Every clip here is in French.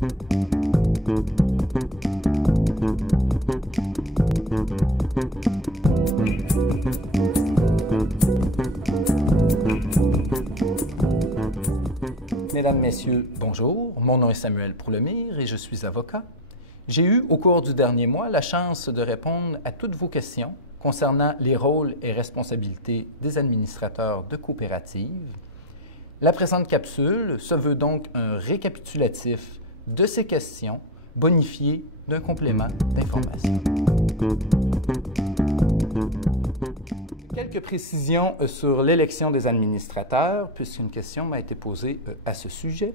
Mesdames, Messieurs, bonjour. Mon nom est Samuel Proulemire et je suis avocat. J'ai eu, au cours du dernier mois, la chance de répondre à toutes vos questions concernant les rôles et responsabilités des administrateurs de coopératives. La présente capsule se veut donc un récapitulatif de ces questions, bonifié d'un complément d'information. Quelques précisions sur l'élection des administrateurs, puisqu'une question m'a été posée à ce sujet.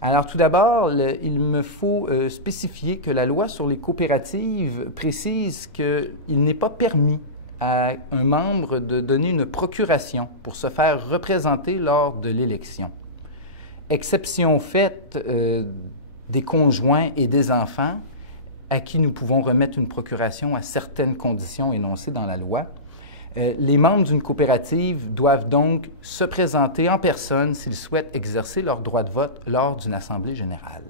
Alors, tout d'abord, il me faut spécifier que la loi sur les coopératives précise qu'il n'est pas permis à un membre de donner une procuration pour se faire représenter lors de l'élection. Exception faite des conjoints et des enfants à qui nous pouvons remettre une procuration à certaines conditions énoncées dans la loi. Les membres d'une coopérative doivent donc se présenter en personne s'ils souhaitent exercer leur droit de vote lors d'une assemblée générale.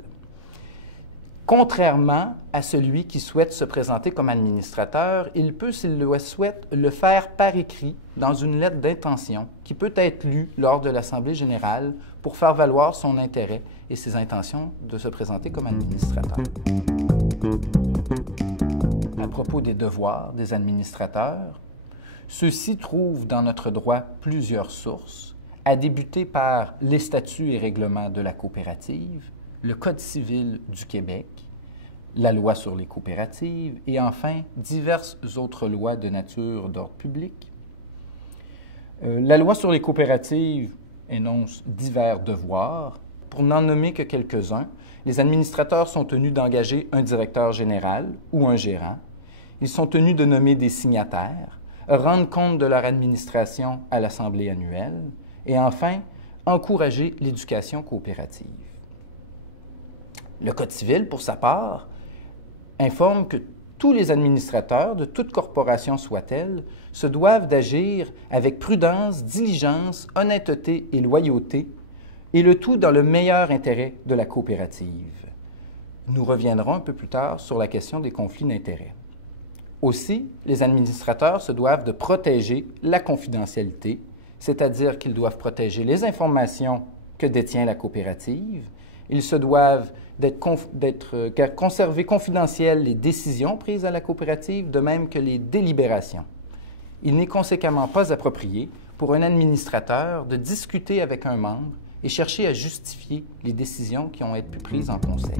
Contrairement à celui qui souhaite se présenter comme administrateur, il peut, s'il le souhaite, le faire par écrit dans une lettre d'intention qui peut être lue lors de l'assemblée générale pour faire valoir son intérêt et ses intentions de se présenter comme administrateur. À propos des devoirs des administrateurs, ceux-ci trouvent dans notre droit plusieurs sources, à débuter par les statuts et règlements de la coopérative, le Code civil du Québec, la loi sur les coopératives et enfin diverses autres lois de nature d'ordre public. La loi sur les coopératives énonce divers devoirs. Pour n'en nommer que quelques-uns, les administrateurs sont tenus d'engager un directeur général ou un gérant. Ils sont tenus de nommer des signataires, rendre compte de leur administration à l'Assemblée annuelle et enfin, encourager l'éducation coopérative. Le Code civil, pour sa part, informe que tous les administrateurs, de toute corporation soit-elle, se doivent d'agir avec prudence, diligence, honnêteté et loyauté, et le tout dans le meilleur intérêt de la coopérative. Nous reviendrons un peu plus tard sur la question des conflits d'intérêts. Aussi, les administrateurs se doivent de protéger la confidentialité, c'est-à-dire qu'ils doivent protéger les informations que détient la coopérative. Ils se doivent conserver confidentielles les décisions prises à la coopérative, de même que les délibérations. Il n'est conséquemment pas approprié pour un administrateur de discuter avec un membre et chercher à justifier les décisions qui ont été prises en conseil.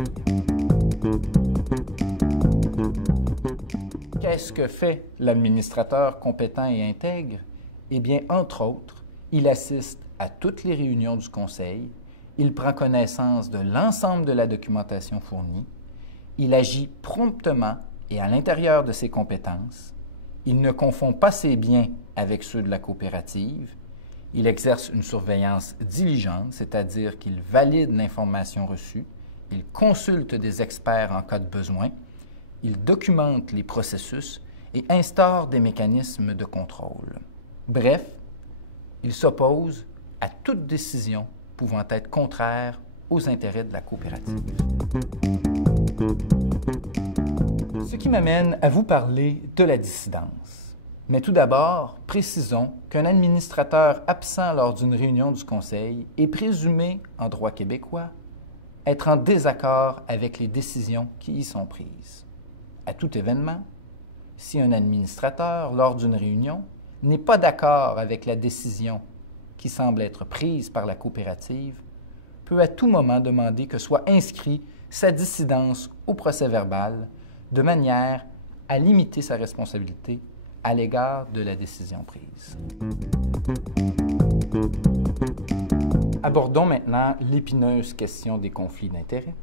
Qu'est-ce que fait l'administrateur compétent et intègre? Eh bien, entre autres, il assiste à toutes les réunions du conseil, il prend connaissance de l'ensemble de la documentation fournie, il agit promptement et à l'intérieur de ses compétences, il ne confond pas ses biens avec ceux de la coopérative, il exerce une surveillance diligente, c'est-à-dire qu'il valide l'information reçue, il consulte des experts en cas de besoin, il documente les processus et instaure des mécanismes de contrôle. Bref, il s'oppose à toute décision pouvant être contraire aux intérêts de la coopérative. Ce qui m'amène à vous parler de la dissidence. Mais tout d'abord, précisons qu'un administrateur absent lors d'une réunion du Conseil est présumé, en droit québécois, être en désaccord avec les décisions qui y sont prises. À tout événement, si un administrateur, lors d'une réunion, n'est pas d'accord avec la décision qui semble être prise par la coopérative, peut à tout moment demander que soit inscrit sa dissidence au procès-verbal de manière à limiter sa responsabilité à l'égard de la décision prise. Abordons maintenant l'épineuse question des conflits d'intérêts.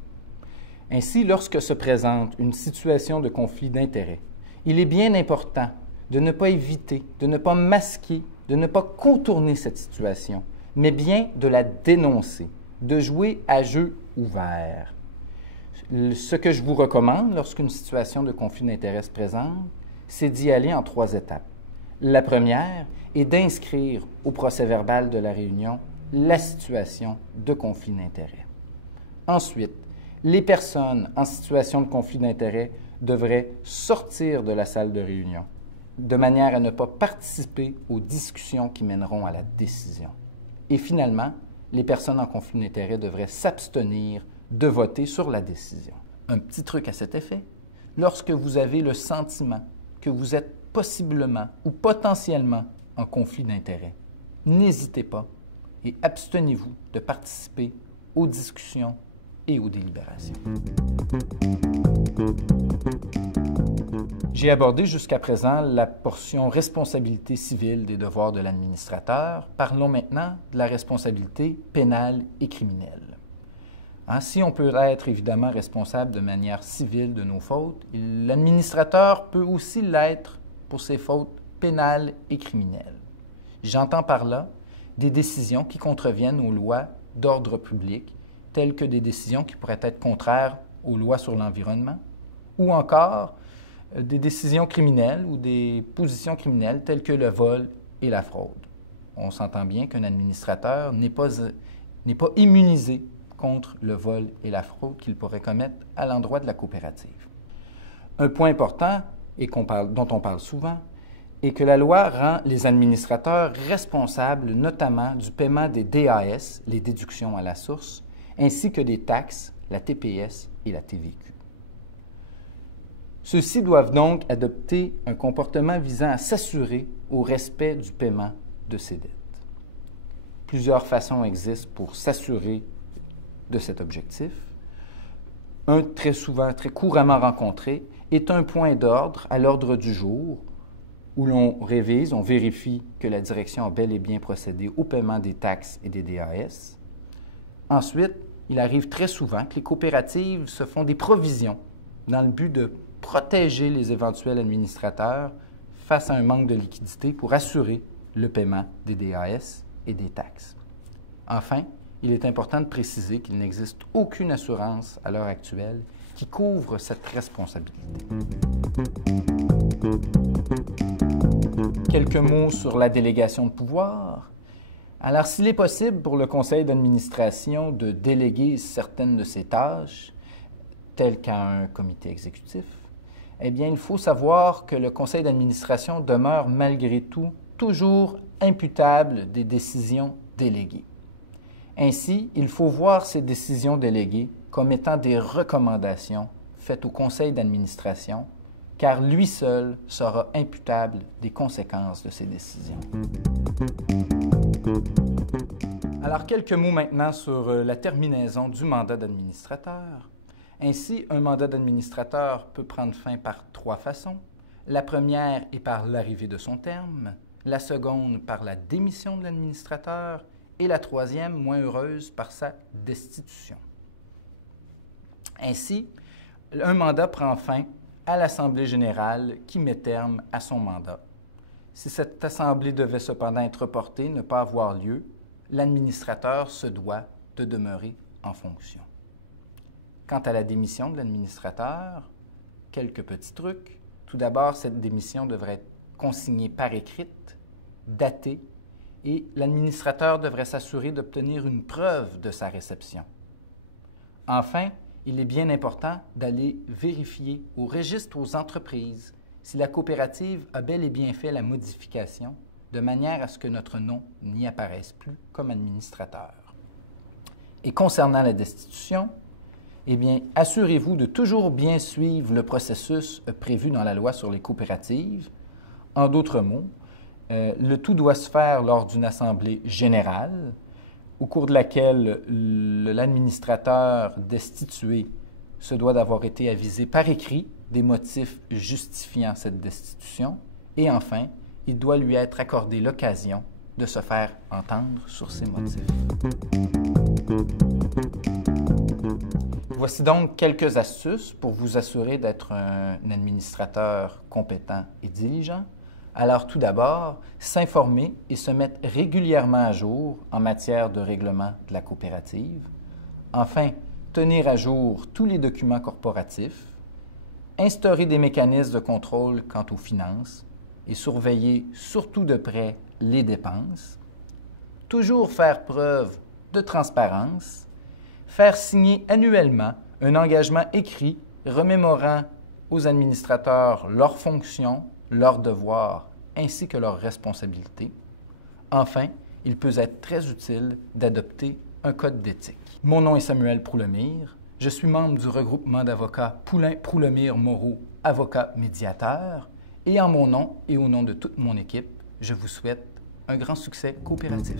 Ainsi, lorsque se présente une situation de conflit d'intérêts, il est bien important de ne pas éviter, de ne pas masquer, de ne pas contourner cette situation, mais bien de la dénoncer, de jouer à jeu ouvert. Ce que je vous recommande lorsqu'une situation de conflit d'intérêts se présente, c'est d'y aller en 3 étapes. La première est d'inscrire au procès-verbal de la réunion la situation de conflit d'intérêts. Ensuite, les personnes en situation de conflit d'intérêts devraient sortir de la salle de réunion, de manière à ne pas participer aux discussions qui mèneront à la décision. Et finalement, les personnes en conflit d'intérêts devraient s'abstenir de voter sur la décision. Un petit truc à cet effet, lorsque vous avez le sentiment que vous êtes possiblement ou potentiellement en conflit d'intérêts, n'hésitez pas et abstenez-vous de participer aux discussions et aux délibérations. J'ai abordé jusqu'à présent la portion responsabilité civile des devoirs de l'administrateur. Parlons maintenant de la responsabilité pénale et criminelle. Si on peut être évidemment responsable de manière civile de nos fautes, l'administrateur peut aussi l'être pour ses fautes pénales et criminelles. J'entends par là des décisions qui contreviennent aux lois d'ordre public, telles que des décisions qui pourraient être contraires aux lois sur l'environnement, ou encore des décisions criminelles ou des positions criminelles telles que le vol et la fraude. On s'entend bien qu'un administrateur n'est pas immunisé contre le vol et la fraude qu'il pourrait commettre à l'endroit de la coopérative. Un point important, et dont on parle souvent, est que la loi rend les administrateurs responsables notamment du paiement des DAS, les déductions à la source, ainsi que des taxes, la TPS et la TVQ. Ceux-ci doivent donc adopter un comportement visant à s'assurer au respect du paiement de ces dettes. Plusieurs façons existent pour s'assurer de cet objectif. Un très couramment rencontré, est un point d'ordre à l'ordre du jour où l'on révise, on vérifie que la direction a bel et bien procédé au paiement des taxes et des DAS. Ensuite, il arrive très souvent que les coopératives se font des provisions dans le but de protéger les éventuels administrateurs face à un manque de liquidité pour assurer le paiement des DAS et des taxes. Enfin, il est important de préciser qu'il n'existe aucune assurance à l'heure actuelle qui couvre cette responsabilité. Quelques mots sur la délégation de pouvoir. Alors, s'il est possible pour le conseil d'administration de déléguer certaines de ses tâches, telles qu'à un comité exécutif, eh bien, il faut savoir que le conseil d'administration demeure malgré tout toujours imputable des décisions déléguées. Ainsi, il faut voir ces décisions déléguées comme étant des recommandations faites au conseil d'administration, car lui seul sera imputable des conséquences de ces décisions. Alors, quelques mots maintenant sur la terminaison du mandat d'administrateur. Ainsi, un mandat d'administrateur peut prendre fin par trois façons. La première est par l'arrivée de son terme, la seconde par la démission de l'administrateur et la troisième, moins heureuse, par sa destitution. Ainsi, un mandat prend fin à l'Assemblée générale qui met terme à son mandat. Si cette Assemblée devait cependant être reportée, ne pas avoir lieu, l'administrateur se doit de demeurer en fonction. Quant à la démission de l'administrateur, quelques petits trucs. Tout d'abord, cette démission devrait être consignée par écrite, datée, et l'administrateur devrait s'assurer d'obtenir une preuve de sa réception. Enfin, il est bien important d'aller vérifier au registre aux entreprises si la coopérative a bel et bien fait la modification de manière à ce que notre nom n'y apparaisse plus comme administrateur. Et concernant la destitution, eh bien, assurez-vous de toujours bien suivre le processus prévu dans la loi sur les coopératives. En d'autres mots, le tout doit se faire lors d'une assemblée générale, au cours de laquelle l'administrateur destitué se doit d'avoir été avisé par écrit des motifs justifiant cette destitution. Et enfin, il doit lui être accordé l'occasion de se faire entendre sur ces motifs. Voici donc quelques astuces pour vous assurer d'être un administrateur compétent et diligent. Alors tout d'abord, s'informer et se mettre régulièrement à jour en matière de règlement de la coopérative. Enfin, tenir à jour tous les documents corporatifs. Instaurer des mécanismes de contrôle quant aux finances et surveiller surtout de près les dépenses. Toujours faire preuve de transparence. Faire signer annuellement Un engagement écrit remémorant aux administrateurs leurs fonctions, leurs devoirs ainsi que leurs responsabilités. Enfin, il peut être très utile d'adopter un code d'éthique. Mon nom est Samuel Proulemire. Je suis membre du regroupement d'avocats Poulain-Proulemire-Moreau, avocats médiateurs. Et en mon nom et au nom de toute mon équipe, je vous souhaite un grand succès coopératif.